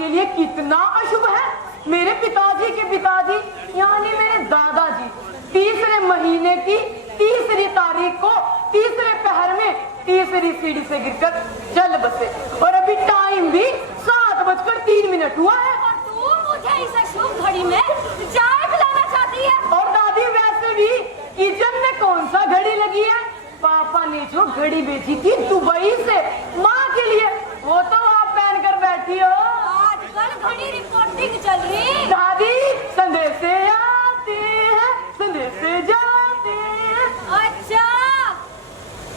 के लिए कितना अशुभ है। मेरे पिताजी के पिताजी यानी मेरे दादाजी तीसरे महीने की तीसरी तारीख को तीसरे पहर में तीसरी सीढ़ी से गिरकर चल बसे और अभी टाइम भी 7:03 हुआ है। और तू मुझे इस शुभ घड़ी में चाय पिलाना चाहती है। और दादी वैसे भी किचन में कौन सा घड़ी लगी है, पापा ने जो घड़ी बेची थी दुबई से माँ के लिए वो तो आप पहन कर बैठी हो। आजकल घड़ी रिपोर्टिंग चल रही। दादी संदेशे आते हैं संदेशे जाते हैं। अच्छा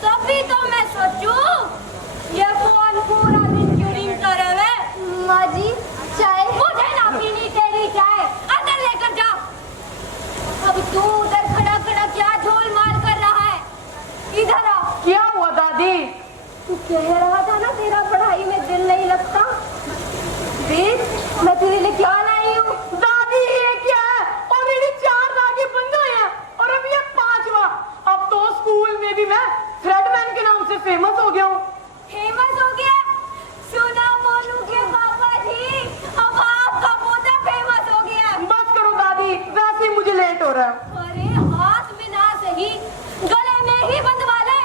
तभी तो मैं सोचूं ये फोन पूरा दिन क्यों रिंग करे हुए। माँ जी चाय। मुझे ना पीनी तेरी चाय, अंदर लेकर जा। अब तू उधर खड़ा खड़ा क्या झोलमाल कर रहा है, इधर आ। क्या हुआ दादी? तू कह रहा था ना तेरा पढ़ाई में दिल नहीं लगता, देख मैं तेरे लिए क्या लाई हूँ। दादी ये क्या है? ऑलरेडी 4 धागे बंद हुए हैं और अब ये 5वां। अब तो स्कूल में भी मैं थ्रेडमैन के नाम से फेमस हो गया हूँ। फेमस हो गया? सुना मोनू के पापा जी, अब आपका पोता फेमस हो गया। बस करो दादी, वैसे ही मुझे लेट हो रहा है। अरे हाथ में ना सही गले में ही बंधवा ले।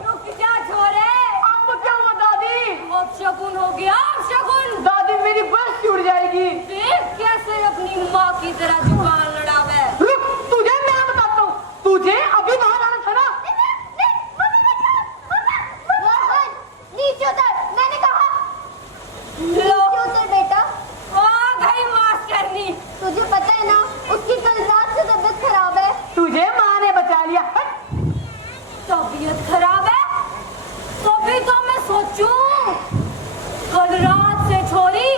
रुक जा छोरे। अब क्या हुआ दादी? अब शगुन हो गया, अब शगुन। दादी मेरी बस छूट जाएगी। देख कैसे अपनी माँ की तरह जुबान लड़ावे। रुक, तुझे मैं बताता हूँ, तुझे अभी बाहर आना था ना। नीचे उतर, मैंने कहा नीचे लो उतर बेटा। आ गई मास्टरनी। तुझे पता है ना उसकी कल रात से तबीयत खराब है। तुझे माँ ने बचा लिया। हट। तबीयत खराब है तभी तो मैं सोचूं कल रात से छोरी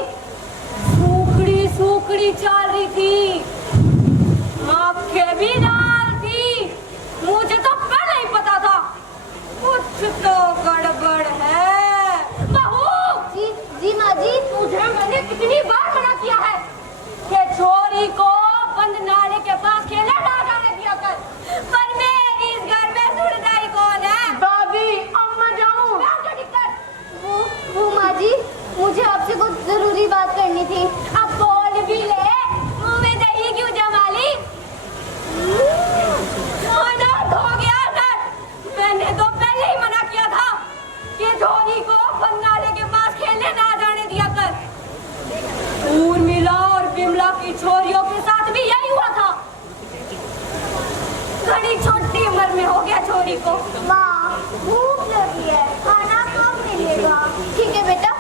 सूखड़ी सूखड़ी चल रही थी, आंखें भी लाल थी। मुझे तो पहले ही पता था कुछ तो गड़बड़ है। बहू जी माँ जी। तुझे मैंने कितनी बार मना किया है कि छोरी को बंद नाले के पास खेलने ना जाने दिया कर, पर मेरी इस घर में सुरदाई कौन है। दादी अब मैं जाऊँ? क्या दिक्कत? वो माँ जी मुझे आपसे कुछ जरूरी बात करनी थी। अब बोल भी ले, मुंह में दही क्यों जमा ली? अनर्थ हो गया अनर्थ। मैंने तो पहले ही मना किया था कि धोनी को बंद नाले के पास खेलने ना जाने दिया कर। उर्मिला और बिमला की छोरियों के साथ भी यही हुआ था। बड़ी छोटी उम्र में हो गया छोरी को। माँ भूख लगी है, खाना कब मिलेगा? ठीक है बेटा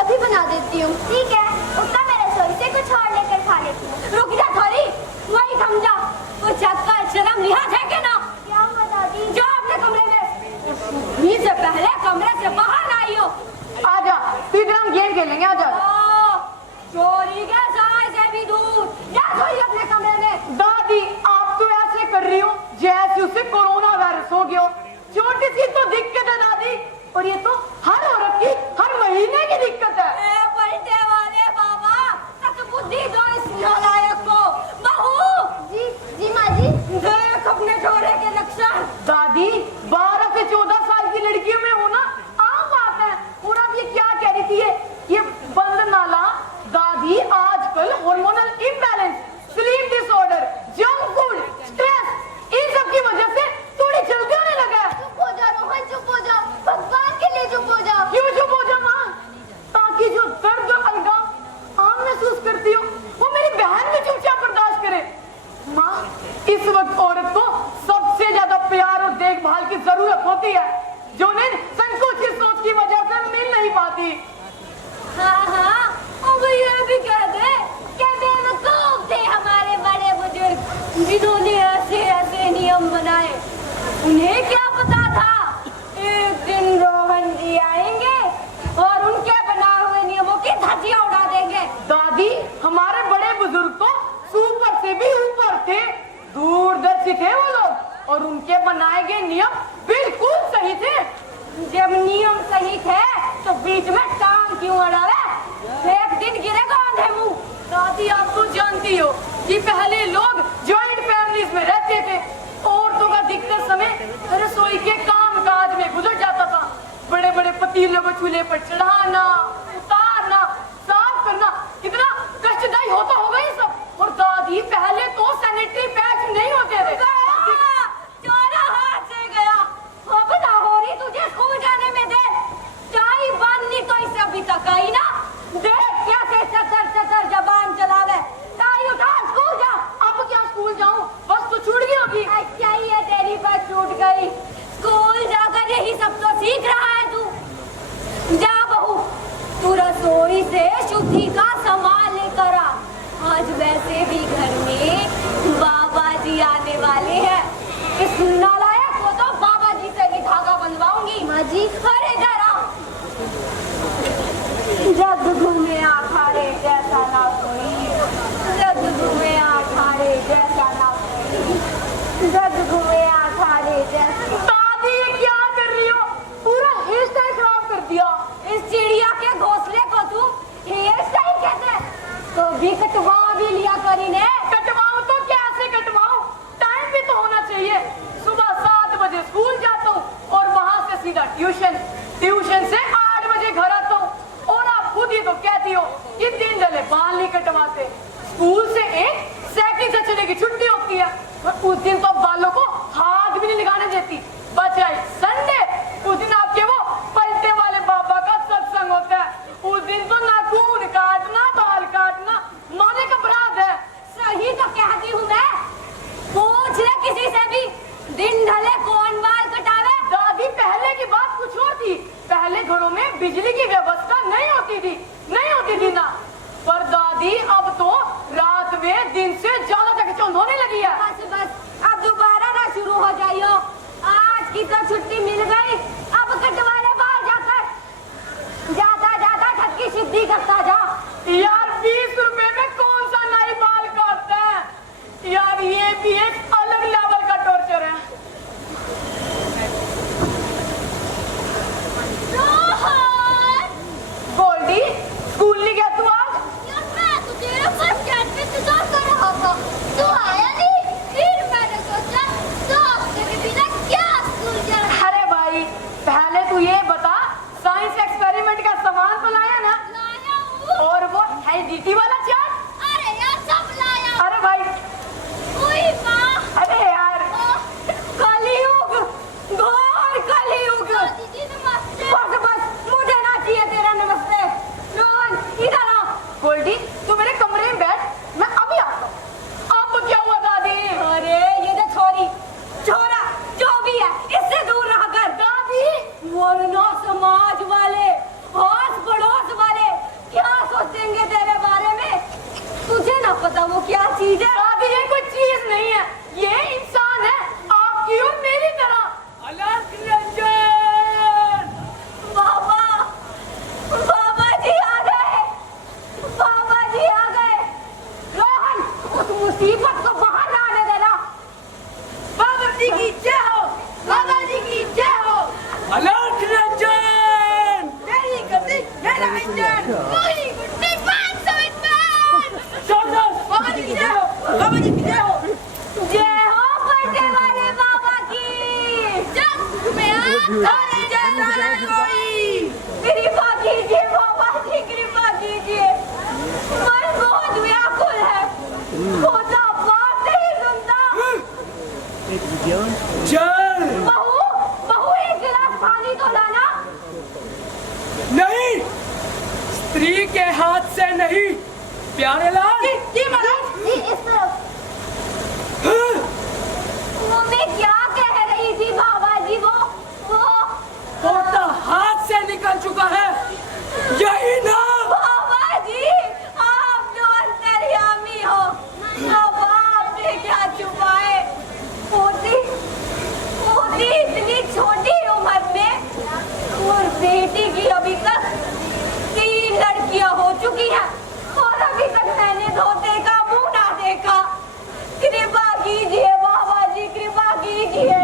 अभी बना देती हूँ। ठीक है उतना मैं रसोई से कुछ और लेकर खा लेती हूँ। रुक जा थोड़ी, वही थम जा। वो चक्कर शर्म लिहाज है क्या ना? क्या हुआ दादी? जो अपने कमरे में भी से पहले कमरे से बाहर आई हो। आजा, इधर हम गेम खेलेंगे। आजा। चोरी के साय से भी दूर जा, सोई अपने कमरे में। दादी आप तो ऐसे कर रही हो जैसे उसे कोरोना वायरस हो गया हो। छोटी सी तो दिक्कत है दादी, और ये तो हर औरत की हर महीने की दिक्कत है। ए पलटे वाले बाबा, तक बुद्धि दो इस नालायक को। बहू जी माँ जी। देख अपने छोरे के लक्षण। दादी 12 से 14 साल की लड़कियों में होना आम बात है। और अब ये क्या कह रही थी ये बंद नाला? दादी आजकल hormonal imbalance, sleep disorder, junk food, stress, इन सब की वजह से थोड़ी जल्दी होने लगा है। चुप हो जा रोहन, चुप हो जा, भगवान के लिए चुप हो जा। क्यों चुप हो जा माँ? ताकि जो दर्द अलगा आम महसूस करती हो वो मेरी बहन भी चुपचाप बर्दाश्त करे। माँ इस वक्त औरत को सबसे ज्यादा प्यार और देखभाल की जरूरत होती है, जो उन्हें संकुचित सोच की वजह से मिल नहीं पाती। हाँ अब ये भी कह दे कि बेवकूफ थे हमारे बड़े बुजुर्ग जिन्होंने ऐसे ऐसे नियम बनाए। उन्हें क्या पता था एक दिन रोहन जी आएंगे और उनके बनाए हुए नियमों की धज्जियां उड़ा देंगे। दादी हमारे बड़े बुजुर्ग तो सुपर से भी ऊपर थे, दूरदर्शी थे वो लोग, और उनके बनाए गए नियम बिल्कुल सही थे। जब नियम सही थे तो बीच में टांग क्यों अड़ावे? एक दिन गिरेगा आंधे मुंह। दादी आप तो जानती हो कि पहले लोग जॉइंट फैमिलीज में रहते थे। औरतों का दिक्कत समय रसोई के काम काज में गुजर जाता था। बड़े बड़े पतीलों को चूल्हे पर चढ़ाना, उतारना से भी घर में बाबा जी आने वाले हैं। इस नालायक को तो बाबा जी से भी धागा बंधवाऊंगी। माँ जी, अरे जरा जग घूमे आखाड़े जैसा ना कोई, जग घूमे आखाड़े जैसा ना कोई, जग घूमे आखाड़े जैसा। दादी ये क्या कर रही हो? पूरा हेयर स्टाइल खराब कर दिया। इस चिड़िया के घोंसले को तू हेयर स्टाइल कहते हैं? तो भी कटवा भी लिया करी ने। कटवाऊं तो कैसे कटवाऊं? टाइम भी तो होना चाहिए। सुबह 7 बजे स्कूल जाता हूँ और वहां से सीधा ट्यूशन, ट्यूशन से 8 बजे घर आता हूँ। और आप खुद ही तो कहती हो कि दिन ढले बाल नहीं कटवाते। स्कूल से एक सेकंड से चले की छुट्टी होती है और उस दिन तो बालों को हाथ भी नहीं लगाने देती। बचाई संडे, उस दिन आपके वो पलटे वाले बाबा का सत्संग होता है। उस दिन तो नाखून काटना, बाल काटना माने का अपराध है। सही तो कहती हूँ मैं। पूछ ले किसी से भी, दिन ढले कौन बाल कटावे? दादी पहले की बात कुछ और थी। पहले घरों में बिजली की व्यवस्था नहीं होती थी ना। पर दादी अब तो रात में दिन से ज्यादा चकचौंध होने लगी है। बस अब दोबारा ना शुरू हो जाइयो। आज की तो छुट्टी मिल गई, अब कटवा ले बाल जाकर। जाता ठग की सिद्धि करता जा। यार 20 रुपए में कौन सा नाई बाल काटता है? यार ये भी एक अलग लेवल का टॉर्चर है। गोल्डी, स्कूल नहीं गया तू आज? यार मैं तो तेरे बस स्टैंड पे इंतजार कर रहा था, तू आया नहीं। फिर मैंने सोचा दोस्त के बिना क्या स्कूल जाना। अरे भाई पहले तू ये बता, साइंस एक्सपेरिमेंट का सामान तो लाया ना? लाया हूँ। और वो हेरिडिटी वाला चार्ट? अरे यार सब लाया। अरे भाई, ओए माँ। अरे यार कलयुग, घोर कलयुग। दीदी नमस्ते। बस मुझे ना चाहिए तेरा नमस्ते। रोहन इधर आ। गोल्डी तू मेरे कमरे में बैठ, मैं अभी आता हूँ। अब क्या हुआ दादी? अरे ये जो छोरा जो भी है, इससे दूर रहा कर। दादी वरना समाज वाले, आस पड़ोस वाले क्या सोचेंगे तेरे बारे में? तुझे ना पता वो क्या चीज है? दादी ये कोई चीज नहीं है, ये इंसान है, आपकी और मेरी तरह। अलग निरंजन। बाबा जी आ गए। बाबा जी आ गए। रोहन उस मुसीबत को बाहर ना आने देना। बाबा जी की जय हो, बाबा जी की जय हो। अलग निरंजन। तेरी गति मेरा इंजन। गोली गुड्डी 500 इंसान। शाबाश, बाबा जी की जय हो, बाबा जी की जय हो। जय हो पलटे वाले बाबा की। जग में आखाड़े जैसा ना कोई। कृपा कीजिए बाबा जी, कृपा कीजिए। मन बहुत व्याकुल है, होता बात नहीं सुनता। चल। बहू एक गिलास पानी तो लाना। नहीं, स्त्री के हाथ से नहीं, प्यारे लाल। जी महाराज। जी इस तरफ। वो मैं क्या कह रही थी बाबा जी? वो पोता हाथ से निकल चुका है, यही ना? बाबा जी आप जो अंतर्यामी हो, अब आपने क्या छुपाए? पोती इतनी छोटी उम्र में और बेटी की अभी तक 3 लड़कियां हो चुकी हैं और अभी तक मैंने धोते का मुंह ना देखा। कृपा कीजिए बाबा जी, कृपा कीजिए।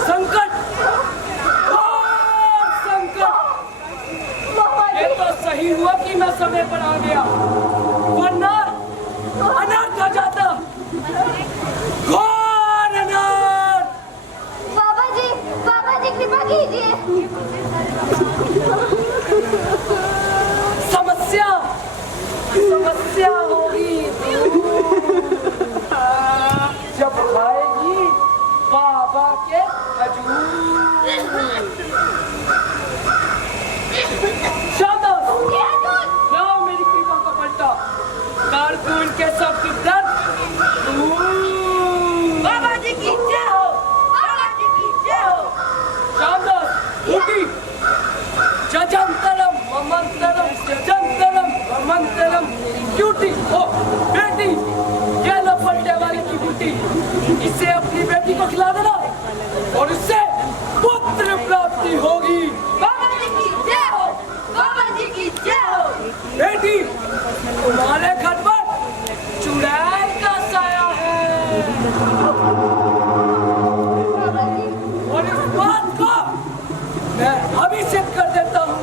संकट, घोर संकट। बाबा ये जी तो सही हुआ कि मैं समय पर आ गया, वरना अनर्थ हो जाता। घोर अनर्थ। बाबा जी कृपा कीजिए। समस्या होगी जब खाएगी बाबा के खजूर। शाबाश, लाओ मेरी कृपा का पलटा। कारकुन के सब दर्द। बाबा जी की जय हो, बाबा जी की जय हो। शाबाश, उठी। जजंतरम ममंतरम से बेटी, तुम्हारे घर पर चुड़ैल का साया है और इस बात को मैं अभी सिद्ध कर देता हूँ।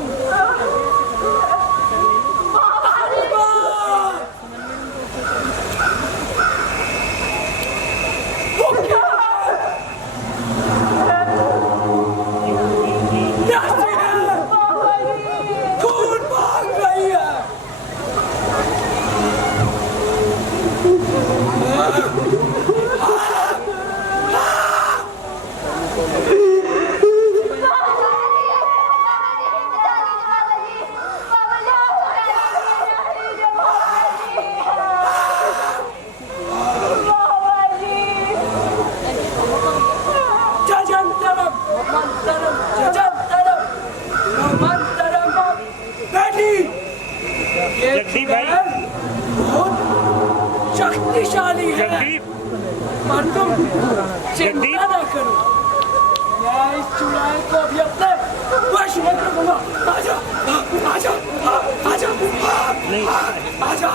वो क्या है? प्यासी है, खून मांग रही है। जजंतरम मंतरम जजंतरम मंतरम। बेटी, ये जगदीप भाई। चुड़ैल बहुत शक्तिशाली है, पर तुम चिंता न करो, मैं इस चुड़ैल को भी अपने वश में कर दूंगा। आजा, आजा, आजा, आजा,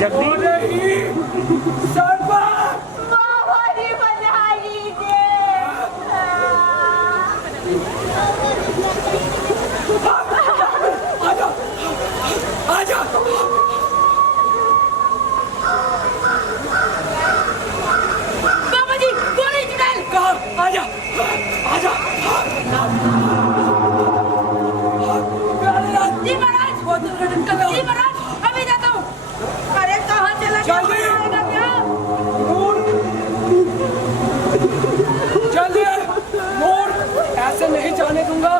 जगदीप नहीं, सरवर आजा, आजा। बाबा जी गोली चुड़ैल। कहा? आजा, आजा। जी महाराज, जी महाराज, अभी जाता हूँ। अरे कहाँ चला गया? जल्दी। आएगा क्या? जल्दी मोड़, ऐसे नहीं जाने दूंगा।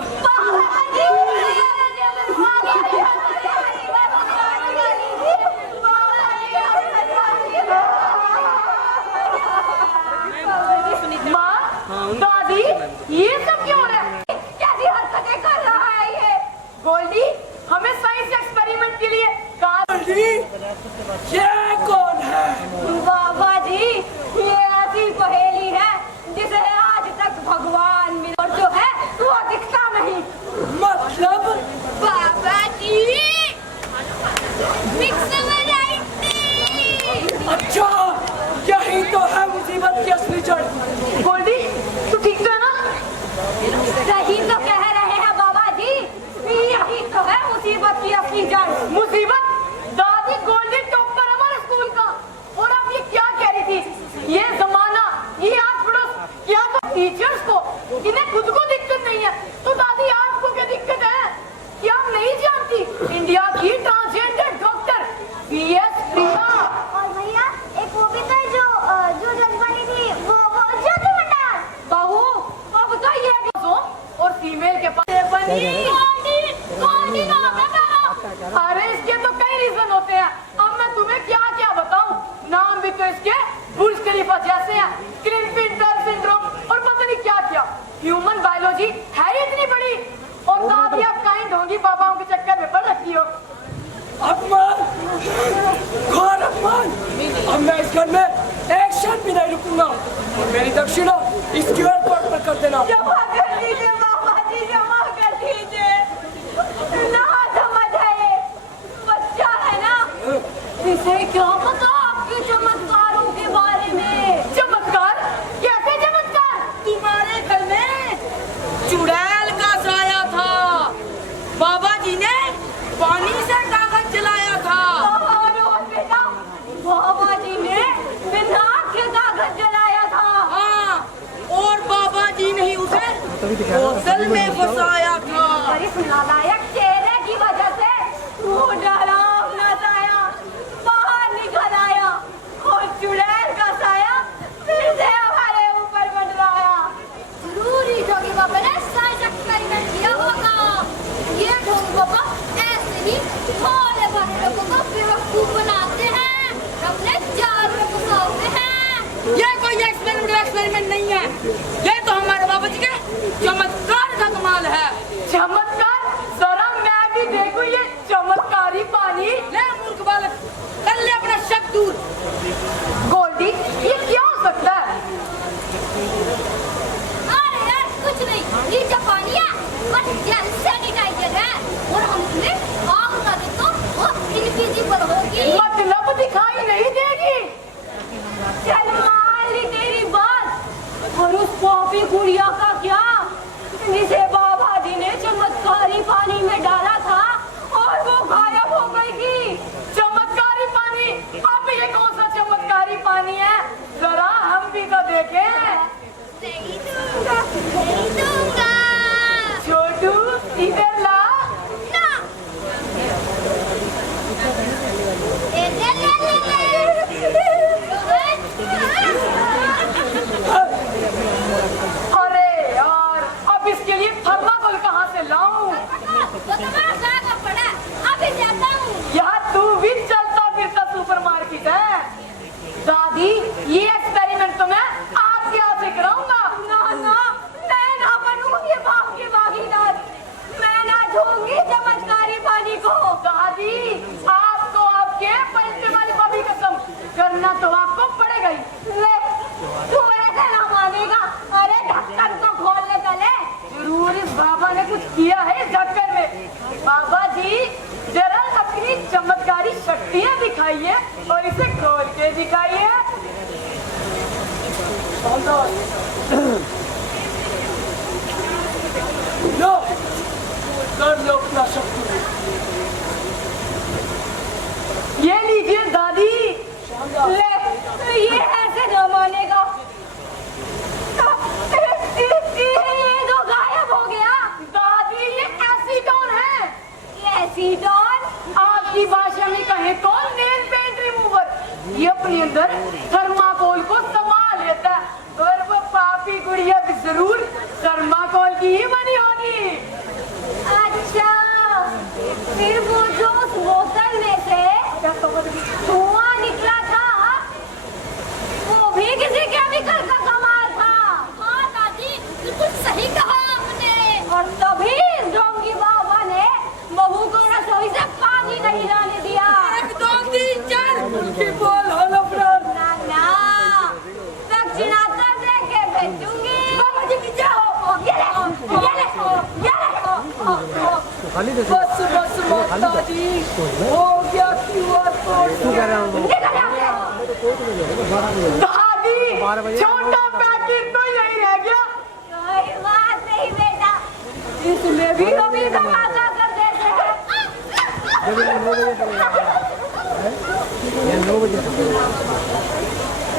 माँ, दादी, ये सब क्यों हो रहा है? कैसी हरकतें कर रहा है ये? गोल्डी, हमें साइंस एक्सपेरिमेंट के लिए कहा। ये कौन है? बाबा जी, ये ऐसी पहेली है जिसे आज तक भगवान मिला और जो है वो दिखता नहीं। मतलब बाबा जी, मिक्स वैरायटी। अच्छा, यही तो है मुसीबत की असली जड़। गोल्डी, तू ठीक तो है ना? सही तो कह रहे हैं बाबा जी, यही तो है मुसीबत की असली जड़। मुसीबत? दादी गोल्डी टॉपर हमारे स्कूल का, और आप ये क्या कह रही थी? ये जमाना, ये आस पड़ोस, क्या तो टीचर्स को, इन्हें खुद को दिक्कत नहीं है, तो दादी आपको क्या दिक्कत है? क्या आप नहीं जानती? इंडिया की ट्रांसजेंडर डॉक्टर PS प्रिया। और भैया एक वो भी था जो जज बनी थी, वो ज्योति मंडाल। बहू, अब तो ये और फीमेल के पास बनी। गोल्डी कहाँ पे बना? अरे इसके तो कई रीजन होते हैं, अब मैं तुम्हें क्या क्या बताऊं? नाम भी तो इसके बुर्ज खलीफा जैसे हैं, क्लिंटन सिंड्रोम और पता नहीं क्या क्या। ह्यूमन बायोलॉजी है ही इतनी बड़ी, और दादी आप काइंड होंगी, बाबाओं के चक्कर में पड़ रखी हो। अपमान, घोर अपमान। अब मैं इस घर में एक क्षण भी नहीं रुकूंगा और मेरी दक्षिणा इस QR कोड पर कर देना। जमा कर दीजिए बाबा जी, जमा कर दीजिए। ना समझ है ये, बच्चा है ना, इसे क्या पता आपके चमत्कारों के बारे में? चमत्कार? कैसे चमत्कार? तुम्हारे घर में चुड़ैल का साया था, बाबा जी ने पानी से कागज जलाया था। और बेटा, बाबा जी ने बिना के कागज जलाया था। हाँ, और बाबा जी ने ही उसे बोतल में फंसाया था। और इस नालायक चेहरे की वजह से वो डरावना साया बाहर निकल आया और चुड़ैल का साया फिर से हमारे ऊपर मंडराया। जरूरी ढोंगी बाबा ने साइंस एक्सपेरिमेंट किया होगा। ये ढोंगी बाबा ऐसे ही भोले भाले लोगों को बेवकूफ बनाते हैं, अपने जाल में फंसाते हैं। ये कोई एक्सपेरिमेंट नहीं है, ये तो हमारे बाबा जी के चमत्कार का कमाल है। चमत्कार? जरा मैं भी देखूं ये चमत्कारी पानी। ले मूर्ख बालक, कर ले अपना शक दूर। गोल्डी, ये क्या हो सकता है? अरे यार कुछ नहीं, नीचे पानी है, बस जल सैनिटाइजर है। ढूंढी चमत्कारी पानी को। दादी, आपको आपके पलटे वाली भाभी कसम करना तो आपको पड़ेगा ही। ले, तू ऐसे ना मानेगा। अरे ढक्कन को खोल ले पहले। जरूर इस बाबा ने कुछ किया है इस ढक्कन में। बाबा जी, जरा अपनी चमत्कारी शक्तियाँ दिखाइए और इसे खोल के दिखाइए। लो, कर लो अपना शक्ति। ये लीजिए दादी। ले, ये ऐसे न मानेगा। ये तो गायब हो गया। दादी, ये एसीटोन है। ये एसीटोन? आपकी भाषा में कहे तो नेल पेंट रिमूवर। ये अपने अंदर थर्माकोल को समा लेता है और वो पापी गुड़िया भी जरूर थर्माकोल की ही बनी होगी। अच्छा, फिर वो जो उस बोतल में से धुआं निकला था, वो भी किसी केमिकल का कमाल था। हाँ दादी, बिल्कुल सही कहा आपने। और तभी ढोंगी बाबा ने बहू को रसोई से पानी नहीं लाने दिया। 1 2 3 4 उनकी बोल हलो प्राण। ना ना, दक्षिणा तो दे के भेजूंगी। बाबा जी पीछे हो। ये ले, ये ले, ये ले। बस बस माता जी, हो गया QR कोड। निकल यहाँ से। दादी, छोटा पैकेट तो यही रह गया। कोई बात नहीं बेटा, इसमें भी कभी धमाका कर देते हैं।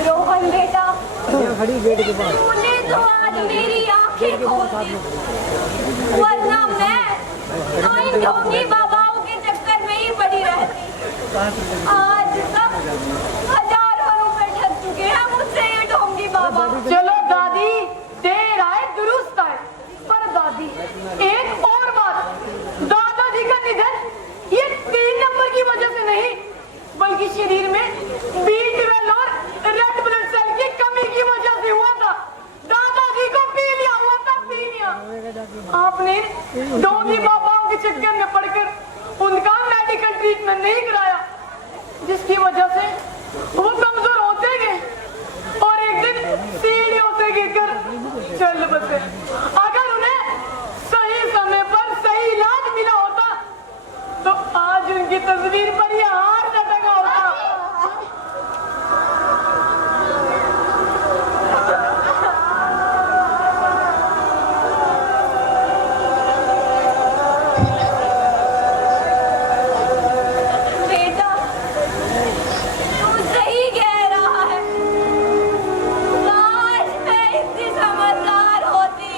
रोहन बेटा, तूने तो आज मेरी आंखें खोल दी, वरना मैं इन ढोंगी बाबाओं के चक्कर में ही पड़ी रहती। आज तक हजारों रुपए ठग चुके हैं मुझसे ये ढोंगी बाबा। चलो दादी, देर आए दुरुस्त आए। पर दादी, एक और बात, दादाजी का निधन ये 3 नंबर की वजह से नहीं, बल्कि शरीर में B12 और रेड ब्लड सेल की कमी की वजह से हुआ था। दादाजी को पीलिया हुआ था, पीलिया। आपने ढोंगी बाबाओं के चक्कर में पड़कर उनका मेडिकल ट्रीटमेंट नहीं कराया, जिसकी वजह से वो कमजोर होते गए और एक दिन सीढ़ियों से गिरकर चल बसे। अगर उन्हें सही समय पर सही इलाज मिला होता तो आज उनकी तस्वीर पर यह हार न लगा होता। बेटा, तू सही कह रहा है। काश मैं इतनी समझदार होती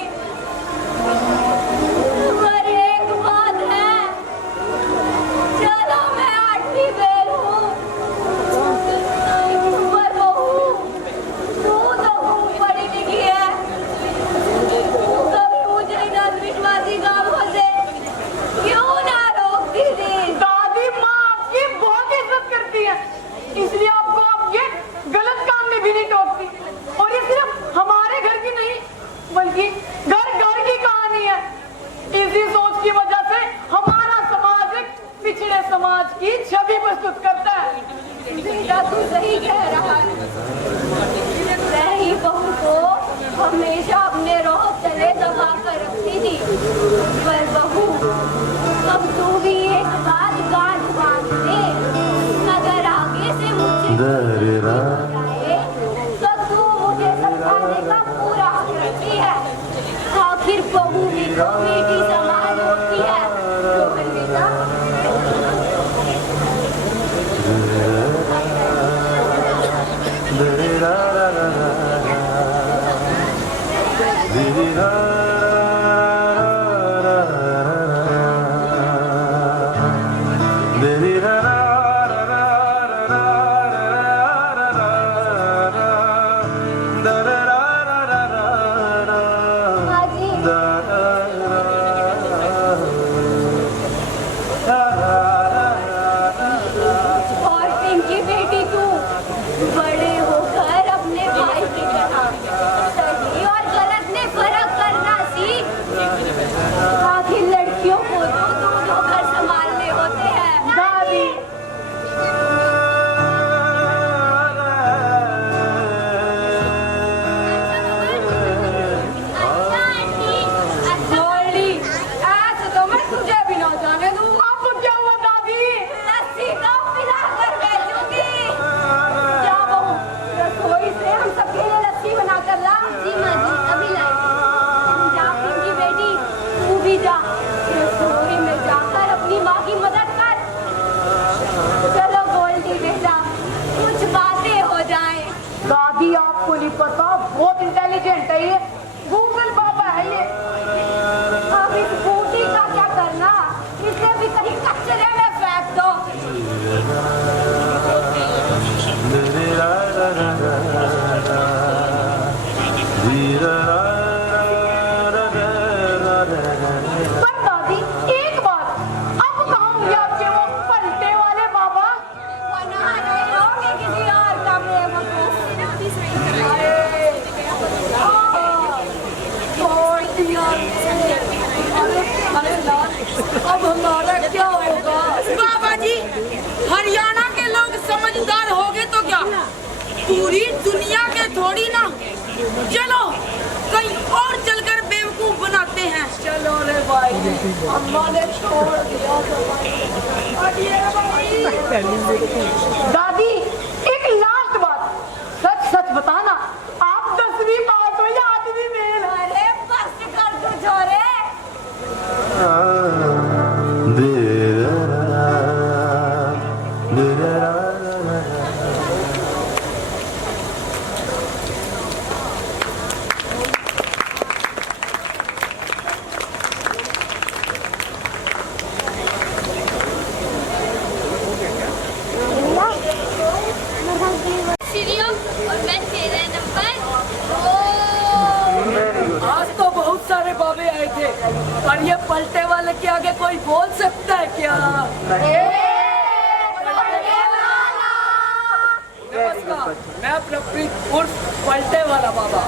हमारा क्या होगा? बाबा जी, हरियाणा के लोग समझदार हो गए तो क्या, पूरी दुनिया के थोड़ी ना। चलो कहीं और चलकर बेवकूफ बनाते हैं। चलो रे भाई, अम्मा ने छोड़ दिया दादी, एक लास्ट बात, सच सच बताना, आप 10वीं पास हो या 8वीं फेल? अरे बस कर दो छोरे। सीरियो और मैं 13 नंबर। आज तो बहुत सारे बाबे आए थे, पर ये पलटे वाले के आगे कोई बोल सकता है क्या? नमस्कार, मैं प्रप्रीत उर्फ पलटे वाला बाबा।